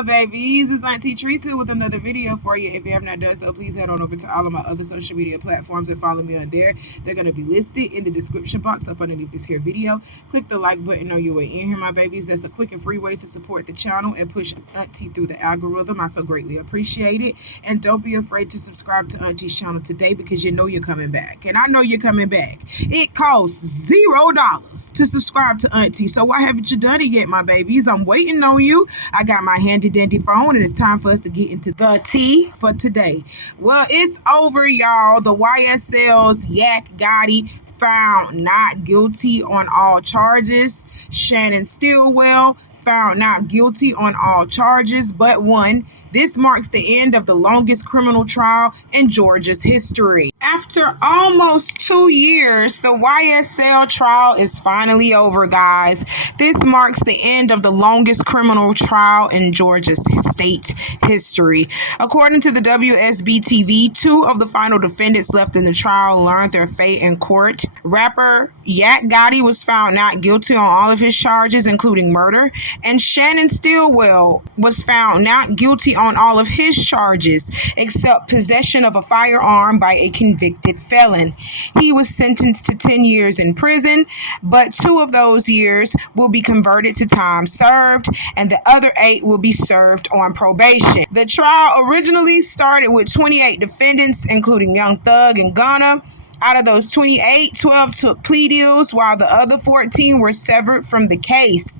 my babies? It's Auntie Trice with another video for you. If you have not done so, please head on over to all of my other social media platforms and follow me on there. They're going to be listed in the description box up underneath this here video. Click the like button on your way in here, my babies. That's a quick and free way to support the channel and push Auntie through the algorithm. I so greatly appreciate it. And don't be afraid to subscribe to Auntie's channel today because you know you're coming back. And I know you're coming back. It costs $0 to subscribe to Auntie. So why haven't you done it yet, my babies? I'm waiting on you. I got my handy dandy phone and it's time for us to get into the tea for today. Well, it's over, y'all. The YSL's Yak Gotti found not guilty on all charges. Shannon Stillwell found not guilty on all charges but one. This marks the end of the longest criminal trial in Georgia's history. After almost 2 years, the YSL trial is finally over, guys. This marks the end of the longest criminal trial in Georgia's state history. According to the WSB-TV, 2 of the final defendants left in the trial learned their fate in court. Rapper Yak Gotti was found not guilty on all of his charges, including murder, and Shannon Stillwell was found not guilty on all of his charges, except possession of a firearm by a convicted felon. He was sentenced to 10 years in prison, but 2 of those years will be converted to time served, and the other 8 will be served on probation. The trial originally started with 28 defendants, including Young Thug and Gunna. Out of those 28, 12 took plea deals, while the other 14 were severed from the case.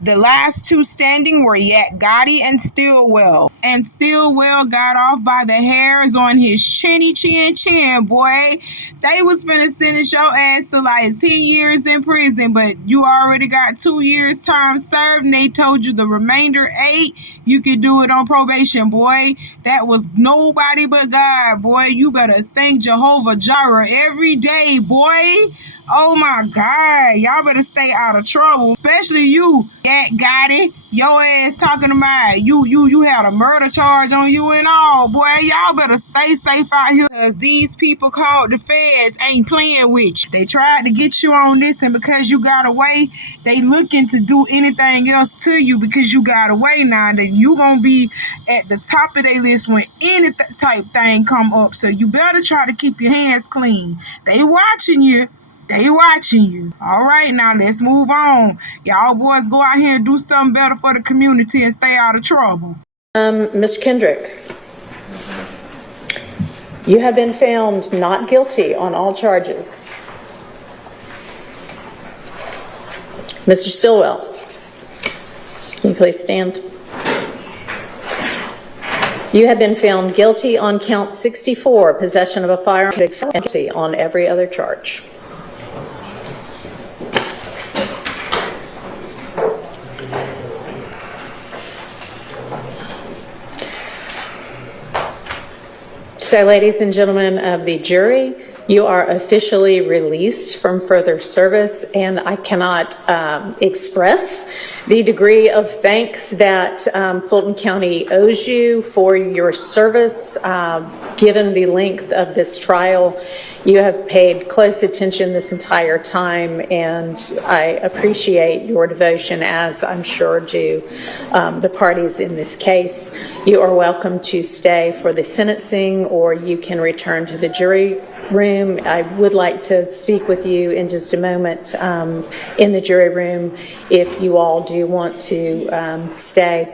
The last 2 standing were Yak Gotti and Stillwell. And Stillwell got off by the hairs on his chinny chin, boy. They was finna sentence your ass to like 10 years in prison, but you already got 2 years time served, and they told you the remainder 8, you could do it on probation, boy. That was nobody but God, boy. You better thank Jehovah Jireh every day, boy. Oh my God, y'all better stay out of trouble, especially you, Yak Gotti. Your ass talking about you had a murder charge on you and all, boy. Y'all better stay safe out here, because these people called the feds ain't playing with you. They tried to get you on this, and because you got away, they looking to do anything else to you because you got away. Now that you gonna be at the top of their list when any type thing come up, so you better try to keep your hands clean. They watching you. They watching you. All right, now let's move on. Y'all boys go out here and do something better for the community and stay out of trouble. Mr. Kendrick, you have been found not guilty on all charges. Mr. Stillwell, can you please stand? You have been found guilty on count 64, possession of a firearm, guilty on every other charge. So, ladies and gentlemen of the jury, you are officially released from further service, and I cannot express the degree of thanks that Fulton County owes you for your service. Given the length of this trial, you have paid close attention this entire time, and I appreciate your devotion, as I'm sure do the parties in this case. You are welcome to stay for the sentencing, or you can return to the jury room. I would like to speak with you in just a moment in the jury room. If you all do want to stay,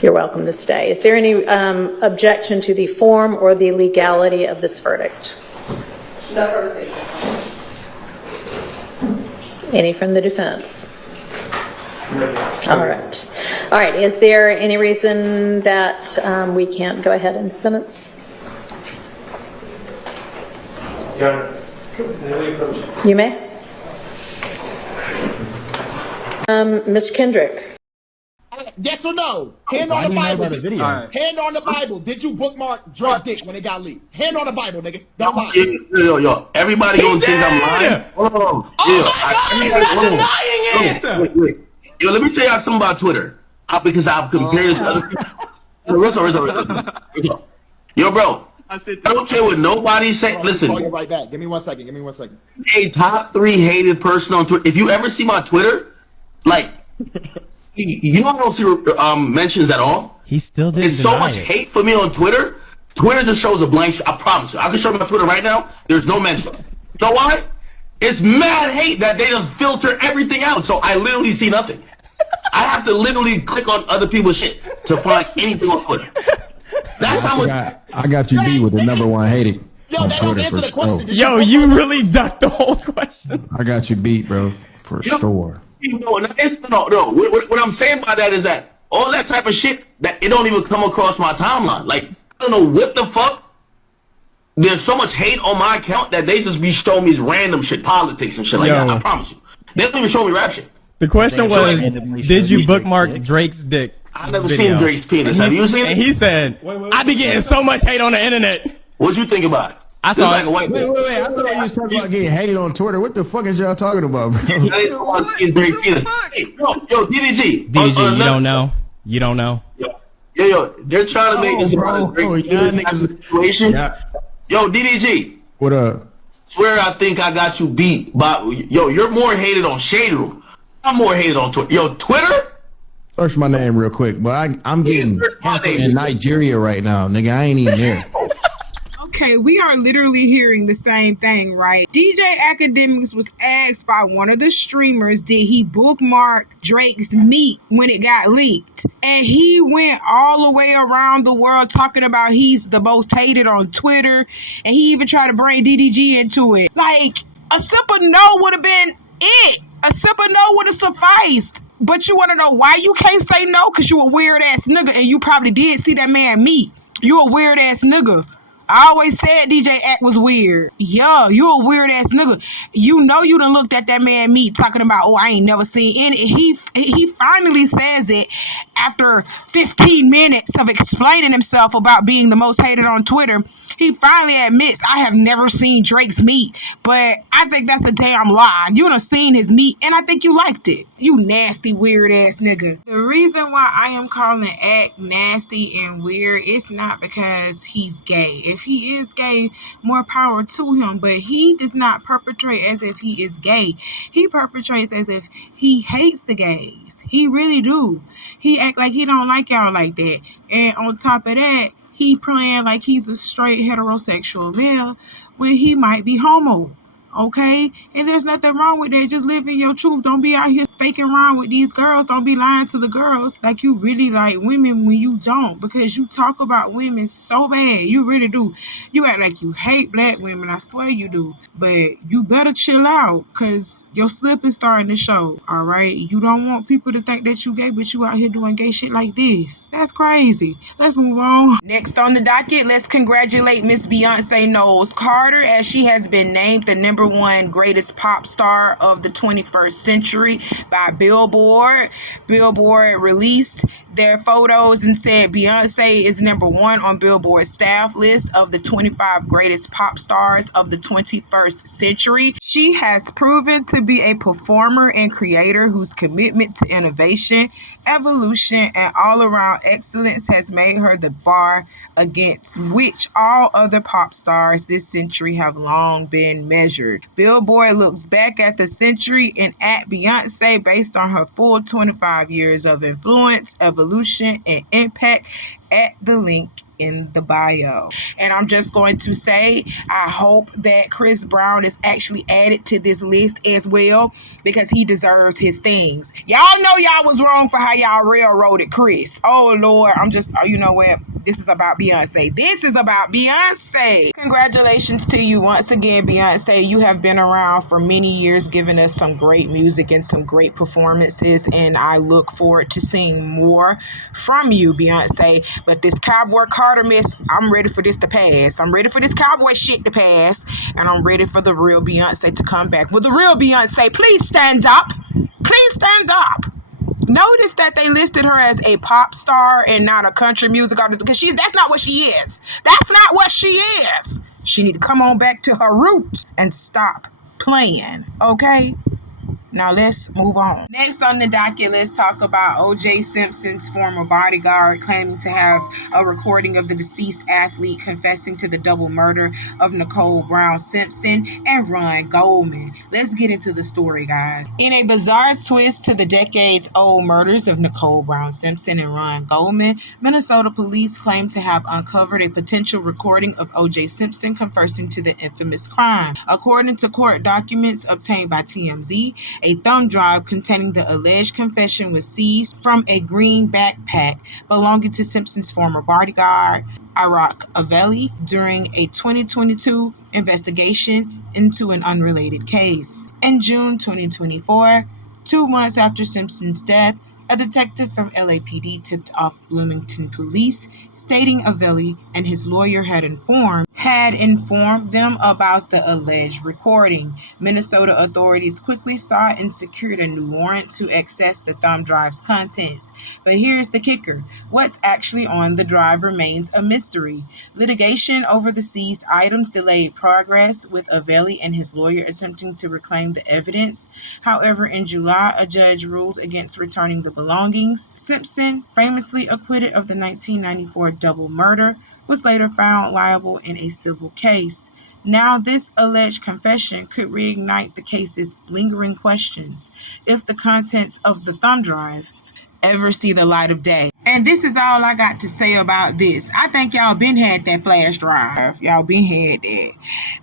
you're welcome to stay. Is there any objection to the form or the legality of this verdict? No from the state. Any from the defense? All right. All right. Is there any reason that we can't go ahead and sentence? You may. Mr. Kendrick. Yes or no? Hand on the Bible. Hand on the Bible. Did you bookmark drug dick when it got leaked? Hand on the Bible, nigga. Don't lie. Yo, everybody gonna think I'm lying. Hold on. He's not denying it. Wait. Yo, let me tell y'all something about Twitter. Because I've compared it to other people. Yo, bro. I don't care what nobody say. Listen. Call you right back. Give me 1 second. A top 3 hated person on Twitter. If you ever see my Twitter, like, You know I don't see mentions at all. He still didn't. There's so much hate for me on Twitter. Twitter just shows a blank. I promise you. I can show you my Twitter right now. There's no mention. You know why? It's mad hate that they just filter everything out. So I literally see nothing. I have to literally click on other people's shit to find anything on Twitter. That's how much. I got you beat with the #1 hated. Yo, that don't answer the question. Yo, you really ducked the whole question. I got you beat, bro, for sure. No. What I'm saying by that is that all that type of shit that it don't even come across my timeline. Like I don't know what the fuck. There's so much hate on my account that they just be showing me random shit, politics and shit like that. I promise you. They don't even show me rap shit. The question was, did you bookmark Drake's dick? I never seen Drake's penis. Have you seen it? And he said, I be getting so much hate on the internet. What'd you think about it? I saw like a white Wait. I thought you was talking about getting hated on Twitter. What the fuck is y'all talking about, bro? Yo, DDG. DDG, you don't know? You don't know? Yo, they're trying to make this about a Drake situation. Yeah. Yo, DDG. What up? Swear I think I got you beat. But yo, you're more hated on Shade Room. I'm more hated on Twitter. Yo, Twitter? Search my name real quick, but I'm getting in Nigeria right now, nigga. I ain't even there. Okay, we are literally hearing the same thing, right? DJ Akademiks was asked by one of the streamers, did he bookmark Drake's meat when it got leaked? And he went all the way around the world talking about he's the most hated on Twitter. And he even tried to bring DDG into it. Like, a simple no would have been it. A simple no would have sufficed. But you want to know why you can't say no? Because you a weird-ass nigga and you probably did see that man meat. You a weird-ass nigga. I always said DJ Act was weird. Yeah, you a weird ass nigga. You know you done looked at that man meat talking about, oh, I ain't never seen any. He finally says it after 15 minutes of explaining himself about being the most hated on Twitter. He finally admits, I have never seen Drake's meat, but I think that's a damn lie. You done seen his meat, and I think you liked it. You nasty, weird-ass nigga. The reason why I am calling Act nasty and weird, it's not because he's gay. If he is gay, more power to him, but he does not perpetrate as if he is gay. He perpetrates as if he hates the gays. He really do. He act like he don't like y'all like that. And on top of that, he playing like he's a straight heterosexual male when he might be homo, okay? And there's nothing wrong with that. Just live in your truth. Don't be out here faking around with these girls. Don't be lying to the girls like you really like women when you don't, because you talk about women so bad. You really do. You act like you hate black women. I swear you do. But you better chill out, because your slip is starting to show, all right? You don't want people to think that you gay, but you out here doing gay shit like this. That's crazy. Let's move on. Next on the docket, let's congratulate Miss Beyonce Knowles Carter, as she has been named the #1 greatest pop star of the 21st century by Billboard. Billboard released their photos and said Beyonce is #1 on Billboard's staff list of the 25 greatest pop stars of the 21st century. She has proven to be a performer and creator whose commitment to innovation, evolution, and all-around excellence has made her the bar against which all other pop stars this century have long been measured. Billboard looks back at the century and at Beyonce based on her full 25 years of influence, evolution, and impact at the link in the bio. And I'm just going to say, I hope that Chris Brown is actually added to this list as well, because he deserves his things. Y'all know y'all was wrong for how y'all railroaded Chris. Oh Lord, you know what? This is about Beyonce. This is about Beyonce. Congratulations to you once again, Beyonce. You have been around for many years, giving us some great music and some great performances, and I look forward to seeing more from you, Beyonce. But this Cowboy Carter mess, I'm ready for this to pass. I'm ready for this cowboy shit to pass, and I'm ready for the real Beyonce to come back. Will the real Beyonce please stand up? Please stand up. Notice that they listed her as a pop star and not a country music artist, because that's not what she is. That's not what she is. She need to come on back to her roots and stop playing, okay? Now let's move on. Next on the docket, let's talk about O.J. Simpson's former bodyguard claiming to have a recording of the deceased athlete confessing to the double murder of Nicole Brown Simpson and Ron Goldman. Let's get into the story, guys. In a bizarre twist to the decades-old murders of Nicole Brown Simpson and Ron Goldman, Minnesota police claim to have uncovered a potential recording of O.J. Simpson confessing to the infamous crime. According to court documents obtained by TMZ, a thumb drive containing the alleged confession was seized from a green backpack belonging to Simpson's former bodyguard, Iraq Avelli, during a 2022 investigation into an unrelated case. In June 2024, 2 months after Simpson's death, a detective from LAPD tipped off Bloomington police, stating Avelli and his lawyer had informed them about the alleged recording. Minnesota authorities quickly sought and secured a new warrant to access the thumb drive's contents. But here's the kicker. What's actually on the drive remains a mystery. Litigation over the seized items delayed progress, with Avelli and his lawyer attempting to reclaim the evidence. However, in July, a judge ruled against returning the belongings. Simpson, famously acquitted of the 1994 double murder, was later found liable in a civil case. Now, this alleged confession could reignite the case's lingering questions if the contents of the thumb drive ever see the light of day. And this is all I got to say about this. I think y'all been had that flash drive. Y'all been had that.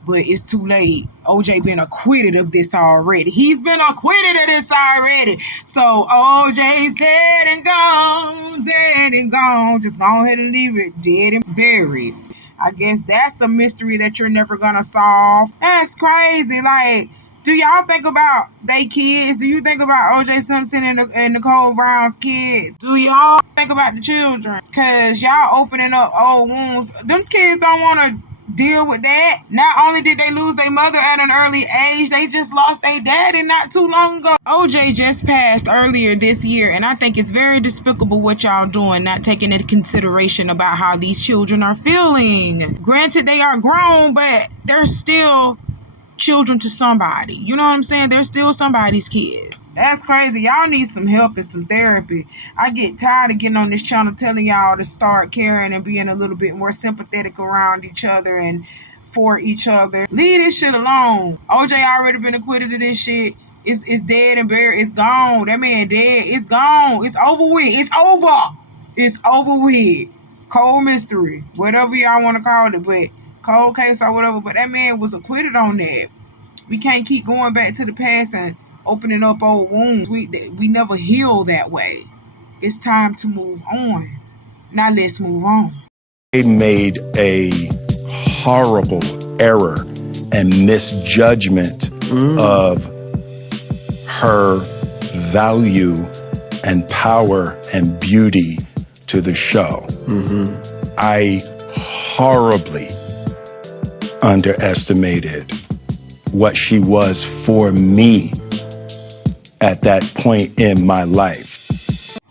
But it's too late. OJ been acquitted of this already. He's been acquitted of this already. So OJ's dead and gone. Dead and gone. Just go ahead and leave it dead and buried. I guess that's a mystery that you're never gonna solve. That's crazy. Like, do y'all think about they kids? Do you think about O.J. Simpson and Nicole Brown's kids? Do y'all think about the children? Because y'all opening up old wounds. Them kids don't want to deal with that. Not only did they lose their mother at an early age, they just lost their daddy not too long ago. O.J. just passed earlier this year, and I think it's very despicable what y'all doing, not taking into consideration about how these children are feeling. Granted, they are grown, but they're still children to somebody. You know what I'm saying? They're still somebody's kid. That's crazy. Y'all need some help and some therapy. I get tired of getting on this channel telling y'all to start caring and being a little bit more sympathetic around each other and for each other. Leave this shit alone. OJ already been acquitted of this shit. It's dead and buried. It's gone. That man dead. It's gone. It's over with. It's over. It's over with. Cold mystery. Whatever y'all want to call it, but cold case or whatever, but that man was acquitted on that. We can't keep going back to the past and opening up old wounds. We never heal that way. It's time to move on. Now let's move on. They made a horrible error and misjudgment of her value and power and beauty to the show. I horribly underestimated what she was for me at that point in my life.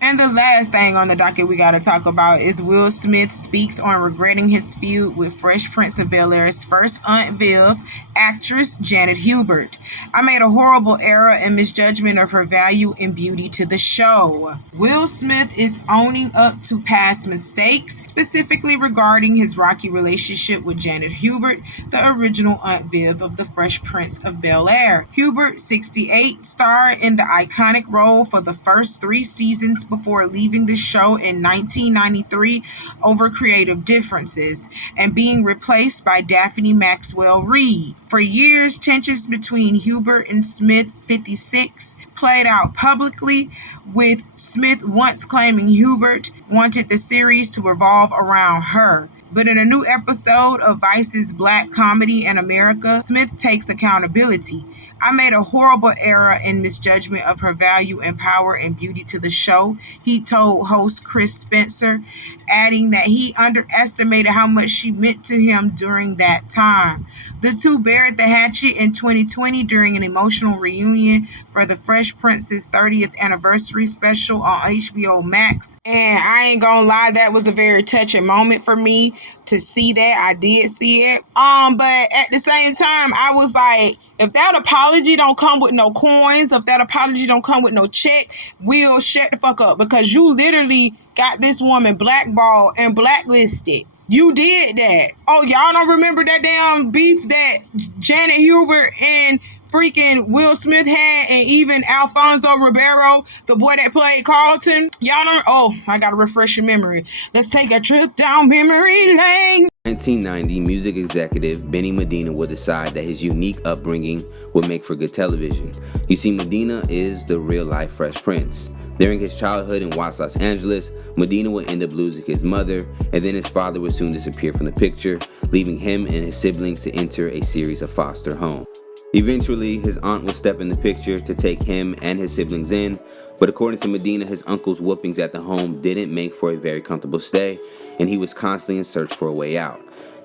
And the last thing on the docket we got to talk about is Will Smith speaks on regretting his feud with Fresh Prince of Bel-Air's first Aunt Viv, actress Janet Hubert. I made a horrible error and misjudgment of her value and beauty to the show. Will Smith is owning up to past mistakes, specifically regarding his rocky relationship with Janet Hubert, the original Aunt Viv of the Fresh Prince of Bel-Air. Hubert, 68, starred in the iconic role for the first 3 seasons before leaving the show in 1993 over creative differences and being replaced by Daphne Maxwell Reid. For years, tensions between Hubert and Smith, 56, played out publicly, with Smith once claiming Hubert wanted the series to revolve around her. But in a new episode of Vice's Black Comedy in America, Smith takes accountability. I made a horrible error in misjudgment of her value and power and beauty to the show, he told host Chris Spencer, adding that he underestimated how much she meant to him during that time. The two buried the hatchet in 2020 during an emotional reunion for the Fresh Prince's 30th anniversary special on HBO Max. And I ain't gonna lie, that was a very touching moment for me. to see that. I did see it. But at the same time, I was like, if that apology don't come with no coins, if that apology don't come with no check, Will, shut the fuck up, because you literally got this woman blackballed and blacklisted. You did that. Oh, y'all don't remember that damn beef that Janet Hubert and freaking Will Smith had, and even Alfonso Ribeiro, the boy that played Carlton? Y'all don't? Oh, I gotta refresh your memory. Let's take a trip down memory lane. 1990, music executive Benny Medina would decide that his unique upbringing would make for good television. You see, Medina is the real-life Fresh Prince. During his childhood in Watts, Los Angeles, Medina would end up losing his mother, and then his father would soon disappear from the picture, leaving him and his siblings to enter a series of foster homes. Eventually, his aunt would step in the picture to take him and his siblings in, but according to Medina, his uncle's whoopings at the home didn't make for a very comfortable stay, and he was constantly in search for a way out.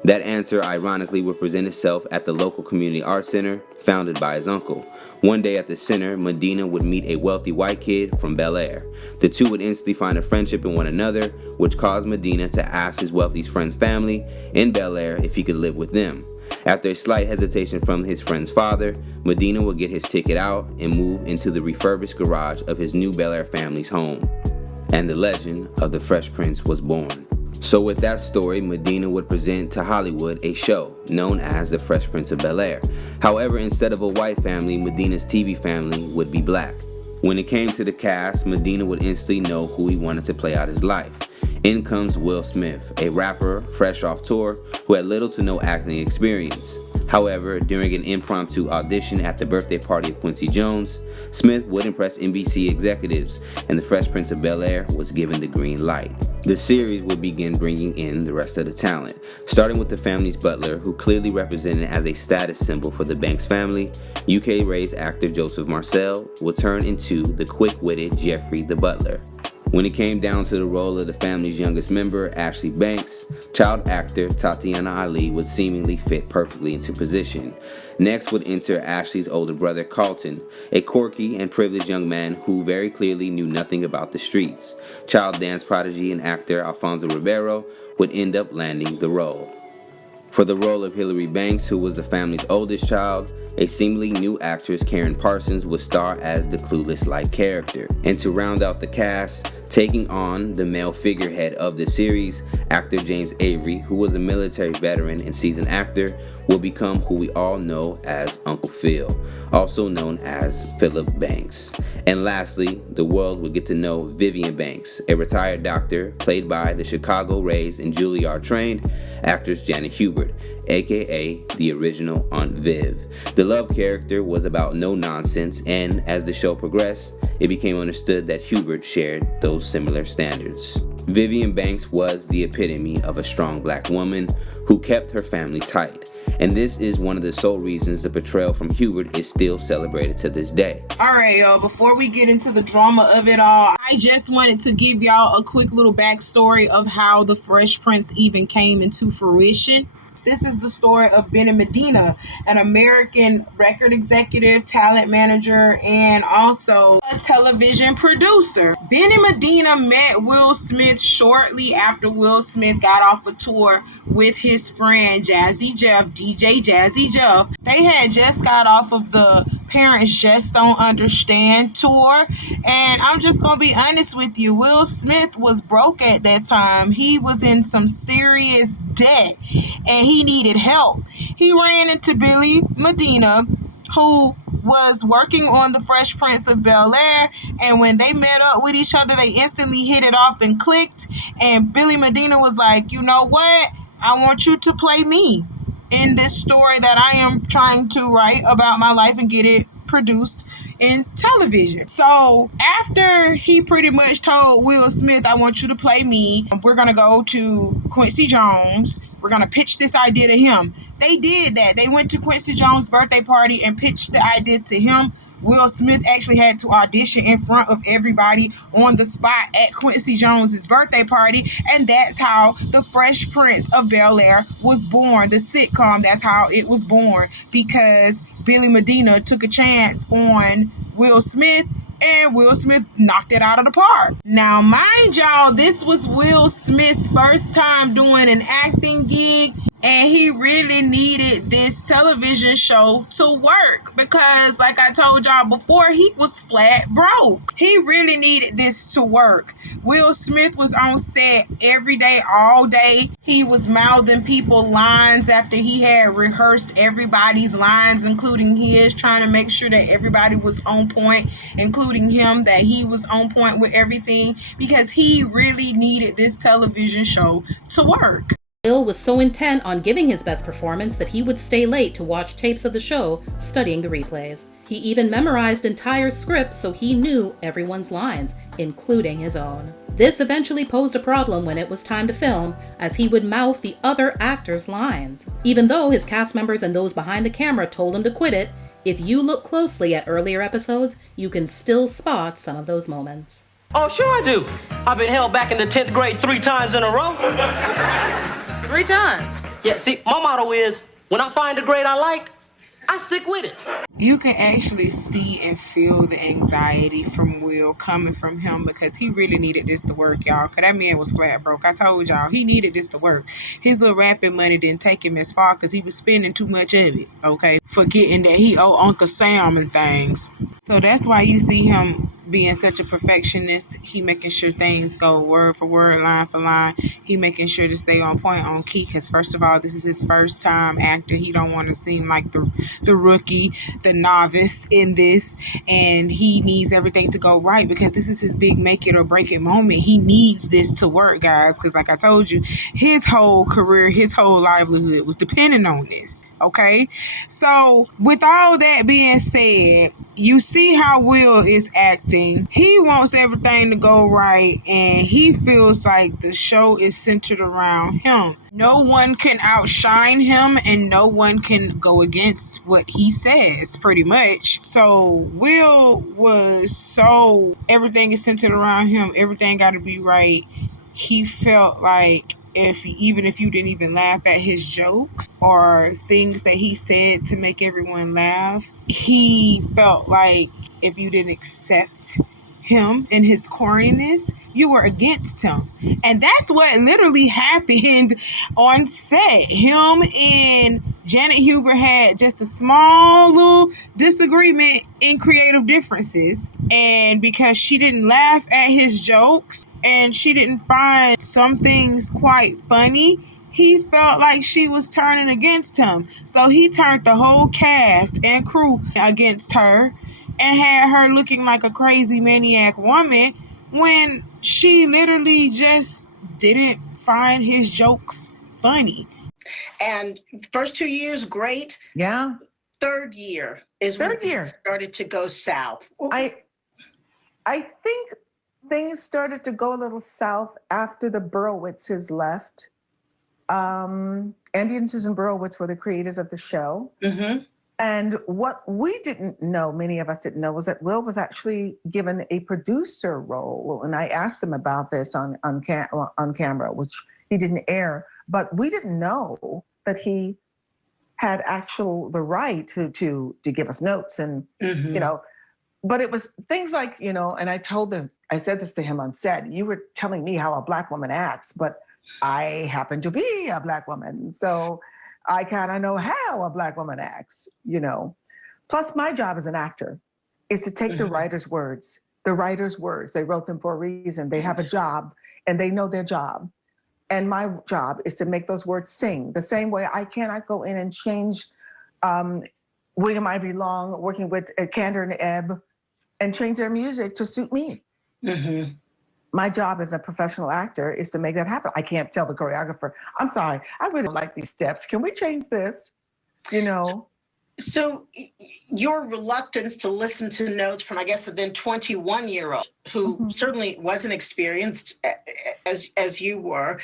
That answer, ironically, would present itself at the local community art center, founded by his uncle. One day at the center, Medina would meet a wealthy white kid from Bel Air. The two would instantly find a friendship in one another, which caused Medina to ask his wealthy friend's family in Bel Air if he could live with them. After a slight hesitation from his friend's father, Medina would get his ticket out and move into the refurbished garage of his new Bel Air family's home. And the legend of the Fresh Prince was born. So with that story, Medina would present to Hollywood a show known as The Fresh Prince of Bel Air. However, instead of a white family, Medina's TV family would be black. When it came to the cast, Medina would instantly know who he wanted to play out his life. In comes Will Smith, a rapper fresh off tour who had little to no acting experience. However, during an impromptu audition at the birthday party of Quincy Jones, Smith would impress NBC executives, and The Fresh Prince of Bel Air was given the green light. The series would begin bringing in the rest of the talent, starting with the family's butler, who clearly represented as a status symbol for the Banks family. UK-raised actor Joseph Marcel would turn into the quick-witted Jeffrey the butler. When it came down to the role of the family's youngest member, Ashley Banks, child actor Tatiana Ali would seemingly fit perfectly into position. Next would enter Ashley's older brother, Carlton, a quirky and privileged young man who very clearly knew nothing about the streets. Child dance prodigy and actor Alfonso Ribeiro would end up landing the role. For the role of Hilary Banks, who was the family's oldest child, a seemingly new actress, Karen Parsons, would star as the clueless-like character. And to round out the cast, taking on the male figurehead of the series, actor James Avery, who was a military veteran and seasoned actor, will become who we all know as Uncle Phil, also known as Philip Banks. And lastly, the world would get to know Vivian Banks, a retired doctor played by the Chicago-raised and Juilliard-trained actress Janet Hubert, aka the original Aunt Viv. The love character was about no nonsense, and as the show progressed, it became understood that Hubert shared those similar standards. Vivian Banks was the epitome of a strong black woman who kept her family tight. And this is one of the sole reasons the portrayal from Hubert is still celebrated to this day. All right, y'all, before we get into the drama of it all, I just wanted to give y'all a quick little backstory of how the Fresh Prince even came into fruition. This is the story of Benny Medina, an American record executive, talent manager, and also a television producer. Benny Medina met Will Smith shortly after Will Smith got off a tour with his friend Jazzy Jeff, DJ Jazzy Jeff. They had just got off of the Parents Just Don't Understand tour, and I'm just gonna be honest with you, Will Smith was broke at that time. He was in some serious debt and he needed help. He ran into Billy Medina, who was working on the Fresh Prince of Bel Air, and when they met up with each other, they instantly hit it off and clicked. And Billy Medina was like, you know what, I want you to play me in this story that I am trying to write about my life and get it produced in television. So after he pretty much told Will Smith, I want you to play me, we're gonna go to Quincy Jones, we're gonna pitch this idea to him. They did that. They went to Quincy Jones' birthday party and pitched the idea to him. Will Smith actually had to audition in front of everybody on the spot at Quincy Jones's birthday party, and that's how the Fresh Prince of Bel Air was born. The sitcom, that's how it was born, because Billy Medina took a chance on Will Smith and Will Smith knocked it out of the park. Now, mind y'all, this was Will Smith's first time doing an acting gig, and he really needed this television show to work because, like I told y'all before, he was flat broke. He really needed this to work. Will Smith was on set every day, all day. He was mouthing people lines after he had rehearsed everybody's lines, including his, trying to make sure that everybody was on point, including him, that he was on point with everything because he really needed this television show to work. Will was so intent on giving his best performance that he would stay late to watch tapes of the show, studying the replays. He even memorized entire scripts so he knew everyone's lines, including his own. This eventually posed a problem when it was time to film, as he would mouth the other actors' lines. Even though his cast members and those behind the camera told him to quit it, if you look closely at earlier episodes, you can still spot some of those moments. Oh, sure I do. I've been held back in the 10th grade 3 times in a row. 3 times? Yeah, see, my motto is, when I find a grade I like, I stick with it. You can actually see and feel the anxiety from Will coming from him because he really needed this to work, y'all. Because that man was flat broke. I told y'all, he needed this to work. His little rapping money didn't take him as far because he was spending too much of it, okay? Forgetting that he owed Uncle Sam and things. So that's why you see him being such a perfectionist. He making sure things go word for word, line for line. He making sure to stay on point, on key, because first of all, this is his first time acting. He don't want to seem like the rookie, the novice in this, and he needs everything to go right because this is his big make it or break it moment. He needs this to work, guys, because like I told you, his whole career, his whole livelihood was depending on this. Okay, so with all that being said, you see how Will is acting. He wants everything to go right, and he feels like the show is centered around him. No one can outshine him, and no one can go against what he says, pretty much. So Will was so, everything is centered around him. Everything got to be right. He felt like even if you didn't even laugh at his jokes or things that he said to make everyone laugh, he felt like if you didn't accept him and his corniness, you were against him. And that's what literally happened on set. Him and Janet Huber had just a small little disagreement in creative differences. And because she didn't laugh at his jokes and she didn't find some things quite funny, he felt like she was turning against him. So he turned the whole cast and crew against her and had her looking like a crazy maniac woman when she literally just didn't find his jokes funny. And first 2 years, great. Yeah. Third year is when it started to go south. I think things started to go a little south after the Borowitzes left. Andy and Susan Borowitz were the creators of the show. Mm-hmm. And what we didn't know, many of us didn't know, was that Will was actually given a producer role. And I asked him about this on camera, which he didn't air. But we didn't know that he had the right to give us notes and, you know. But it was things like, you know, and I said this to him on set, you were telling me how a Black woman acts, but I happen to be a Black woman. So I kind of know how a Black woman acts, you know. Plus, my job as an actor is to take the writer's words. The writer's words, they wrote them for a reason. They have a job and they know their job. And my job is to make those words sing. The same way I cannot go in and change William Ivy Long working with Kander and Ebb and change their music to suit me. Mm-hmm. My job as a professional actor is to make that happen. I can't tell the choreographer, I'm sorry, I really don't like these steps. Can we change this? You know? So your reluctance to listen to notes from, I guess, the then 21-year-old who certainly wasn't experienced as you were,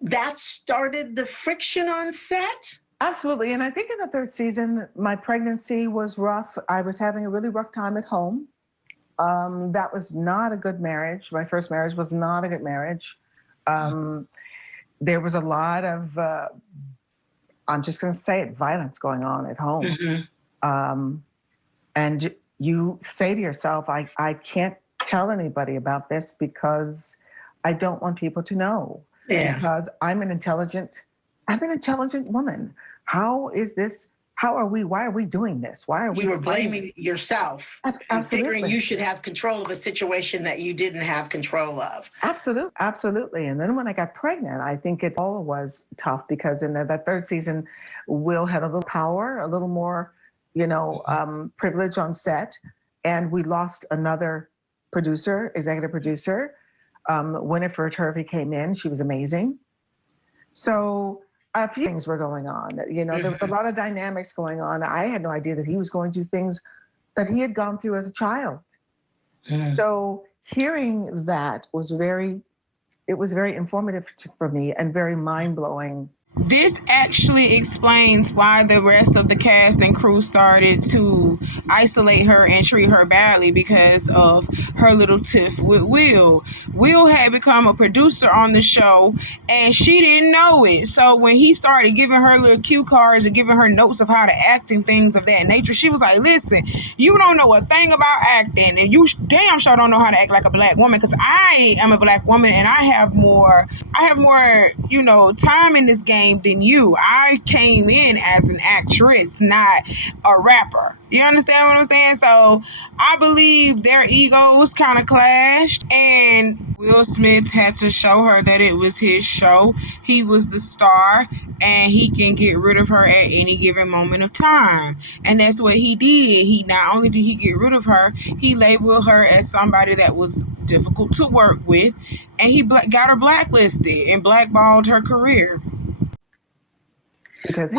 that started the friction on set? Absolutely. And I think in the third season, my pregnancy was rough. I was having a really rough time at home. That was not a good marriage. My first marriage was not a good marriage. There was a lot of, I'm just going to say it, violence going on at home. And you say to yourself, I can't tell anybody about this because I don't want people to know. Yeah. Because I'm an intelligent woman. How is this? Why are we doing this? Why are we? You were blaming yourself. Absolutely. Figuring you should have control of a situation that you didn't have control of. Absolutely. And then when I got pregnant, I think it all was tough because in that third season, Will had a little power, a little more, privilege on set. And we lost another executive producer. Winifred Hervey came in. She was amazing. So a few things were going on. There was a lot of dynamics going on. I had no idea that he was going through things that he had gone through as a child. So hearing that was very informative for me and very mind-blowing. This actually explains why the rest of the cast and crew started to isolate her and treat her badly because of her little tiff with Will. Will had become a producer on the show and she didn't know it. So when he started giving her little cue cards and giving her notes of how to act and things of that nature, she was like, listen, you don't know a thing about acting and you damn sure don't know how to act like a black woman, because I am a black woman and I have more, time in this game than you. I came in as an actress, not a rapper. You understand what I'm saying? So I believe their egos kind of clashed, and Will Smith had to show her that it was his show. He was the star, and he can get rid of her at any given moment of time. And that's what he did. He not only did he get rid of her, he labeled her as somebody that was difficult to work with, and he got her blacklisted and blackballed her career. Because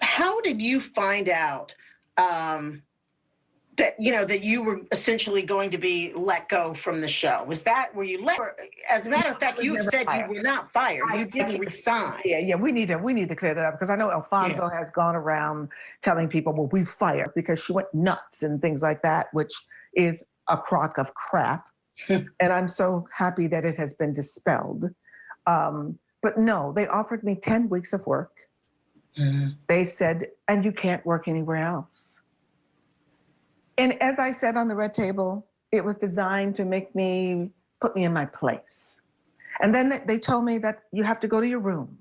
how did you find out that you were essentially going to be let go from the show? Were you let? As a matter of fact, you said you were not fired. You didn't resign. Yeah. We need to clear that up because I know Alfonso has gone around telling people, "Well, we fired because she went nuts" and things like that, which is a crock of crap. And I'm so happy that it has been dispelled. But no, they offered me 10 weeks of work. They said, and you can't work anywhere else. And as I said on the red table, it was designed to put me in my place. And then they told me that you have to go to your room.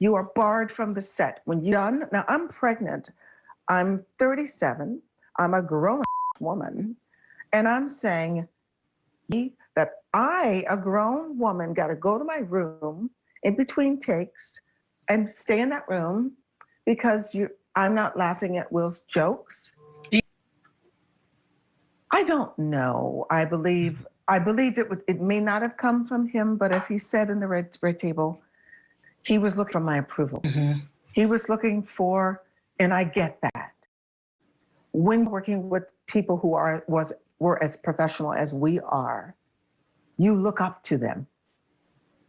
You are barred from the set. When you're done, now I'm pregnant. I'm 37. I'm a grown woman. And I'm saying that I, a grown woman, got to go to my room in between takes and stay in that room because I'm not laughing at Will's jokes. I don't know. I believe it may not have come from him, but as he said in the red table, he was looking for my approval. He was looking for, and I get that. When working with people who were as professional as we are, you look up to them.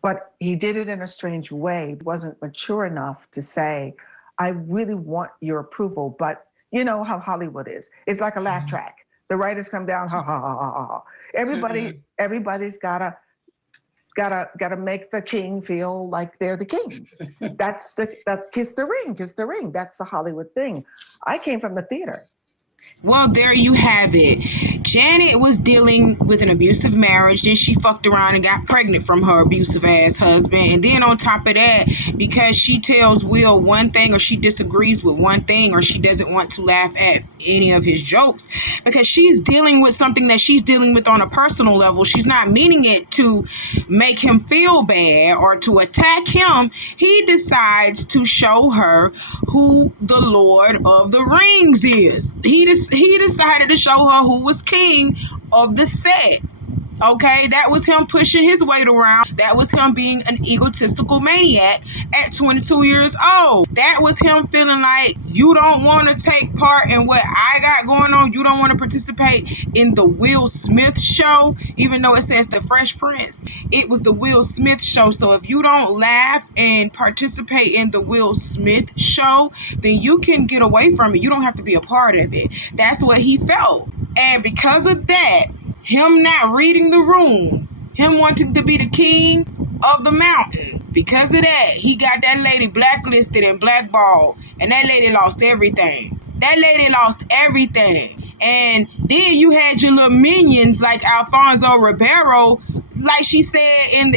But he did it in a strange way. He wasn't mature enough to say, I really want your approval, but you know how Hollywood is. It's like a laugh track. The writers come down, ha, ha, ha, ha, ha. Everybody's gotta make the king feel like they're the king. That's kiss the ring. That's the Hollywood thing. I came from the theater. Well, there you have it. Janet was dealing with an abusive marriage. Then she fucked around and got pregnant from her abusive ass husband. And then on top of that, because she tells Will one thing or she disagrees with one thing or she doesn't want to laugh at any of his jokes, because she's dealing with something that she's dealing with on a personal level. She's not meaning it to make him feel bad or to attack him. He decides to show her who the Lord of the Rings is. He decided to show her who was king of the set. Okay, that was him pushing his weight around. That was him being an egotistical maniac at 22 years old. That was him feeling like you don't want to take part in what I got going on. You don't want to participate in the Will Smith show, even though it says the Fresh Prince. It was the Will Smith show. So if you don't laugh and participate in the Will Smith show, then you can get away from it. You don't have to be a part of it. That's what he felt. And because of that, him not reading the room, him wanting to be the king of the mountain, because of that, he got that lady blacklisted and blackballed, and that lady lost everything. That lady lost everything. And then you had your little minions like Alfonso Ribeiro, like she said in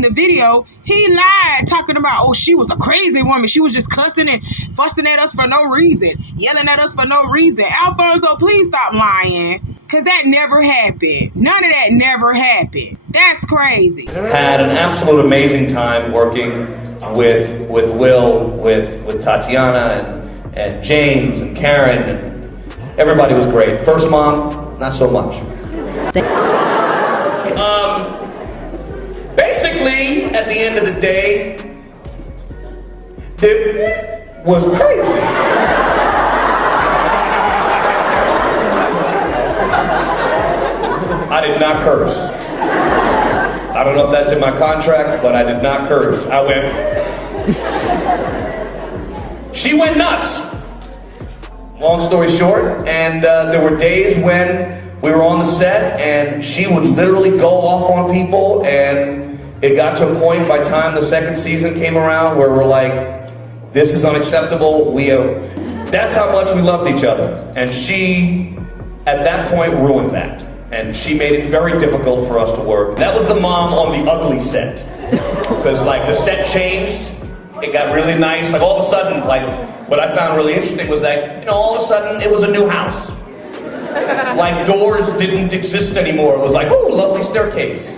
the video. He lied talking about, oh, she was a crazy woman. She was just cussing and fussing at us for no reason, yelling at us for no reason. Alfonso, please stop lying, because that never happened. None of that never happened. That's crazy. Had an absolute amazing time working with Will, with Tatiana and James and Karen, and everybody was great. First mom, not so much. Basically, at the end of the day, it was crazy. I did not curse. I don't know if that's in my contract, but I did not curse. I went. She went nuts. Long story short, and there were days when we were on the set and she would literally go off on people, and it got to a point by the time the second season came around where we're like, this is unacceptable. That's how much we loved each other. And she, at that point, ruined that. And she made it very difficult for us to work. That was the mom on the ugly set. Because like the set changed, it got really nice. Like all of a sudden, like what I found really interesting was that, you know, all of a sudden it was a new house. Like doors didn't exist anymore. It was like, oh, lovely staircase.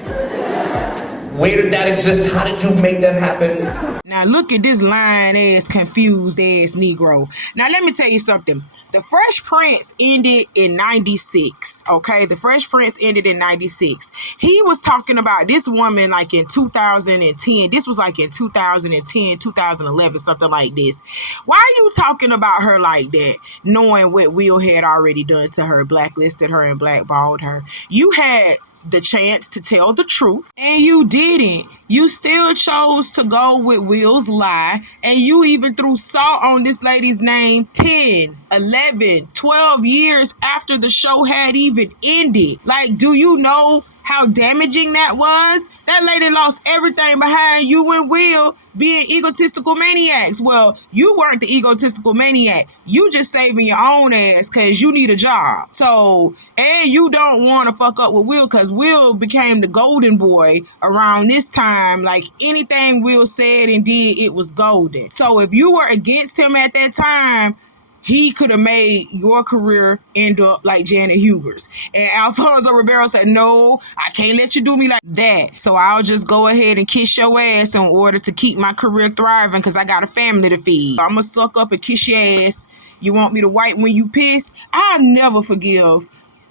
Where did that exist? How did you make that happen? Now look at this lying ass, confused ass Negro. Now let me tell you something. The Fresh Prince ended in 96, okay? The Fresh Prince ended in 96. He was talking about this woman like in 2010. This was like in 2010, 2011, something like this. Why are you talking about her like that, knowing what Will had already done to her, blacklisted her and blackballed her? You had the chance to tell the truth and you didn't. You still chose to go with Will's lie, and you even threw salt on this lady's name 10, 11, 12 years after the show had even ended. Like, do you know how damaging that was? That lady lost everything behind you and Will being egotistical maniacs. Well, you weren't the egotistical maniac. You just saving your own ass because you need a job. So, and you don't want to fuck up with Will because Will became the golden boy around this time. Like anything Will said and did, it was golden. So if you were against him at that time, he could have made your career end up like Janet Huber's. And Alfonso Ribeiro said, no, I can't let you do me like that. So I'll just go ahead and kiss your ass in order to keep my career thriving because I got a family to feed. I'm going to suck up and kiss your ass. You want me to wipe when you piss? I'll never forgive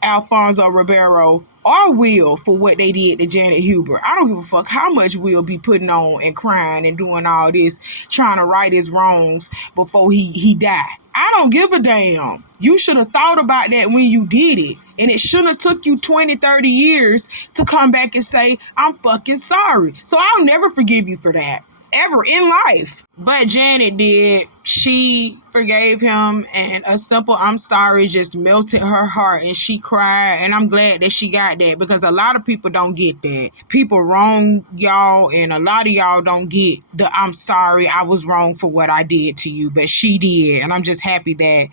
Alfonso Ribeiro or Will for what they did to Janet Huber. I don't give a fuck how much Will be putting on and crying and doing all this, trying to right his wrongs before he died. I don't give a damn. You should have thought about that when you did it. And it shouldn't have took you 20, 30 years to come back and say, I'm fucking sorry. So I'll never forgive you for that. Ever in life. But Janet did. She forgave him, and a simple I'm sorry just melted her heart, and she cried. And I'm glad that she got that, because a lot of people don't get that. People wrong y'all, and a lot of y'all don't get the I'm sorry, I was wrong for what I did to you, but she did. And I'm just happy that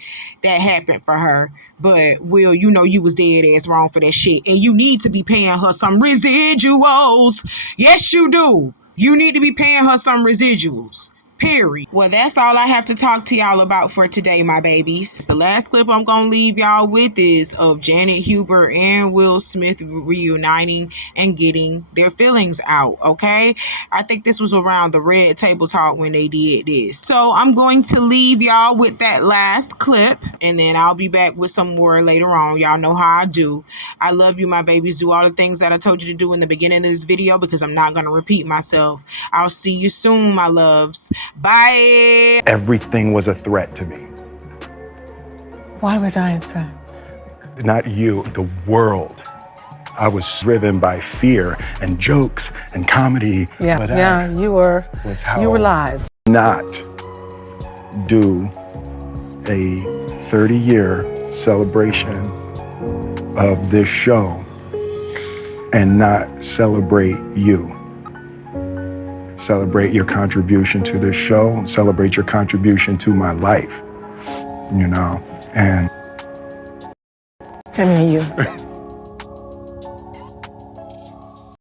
that happened for her. But Will, you know you was dead ass wrong for that shit, and you need to be paying her some residuals. Yes, you do. You need to be paying her some residuals. Period. Well, that's all I have to talk to y'all about for today, my babies. The last clip I'm going to leave y'all with is of Janet Huber and Will Smith reuniting and getting their feelings out, okay? I think this was around the Red Table Talk when they did this. So I'm going to leave y'all with that last clip, and then I'll be back with some more later on. Y'all know how I do. I love you, my babies. Do all the things that I told you to do in the beginning of this video, because I'm not going to repeat myself. I'll see you soon, my loves. Bye. Everything was a threat to me. Why was I a threat? Not you, the world. I was driven by fear and jokes and comedy. Yeah, you were live. Not do a 30-year celebration of this show and not celebrate you. Celebrate your contribution to this show, celebrate your contribution to my life, you know, and Come here, you.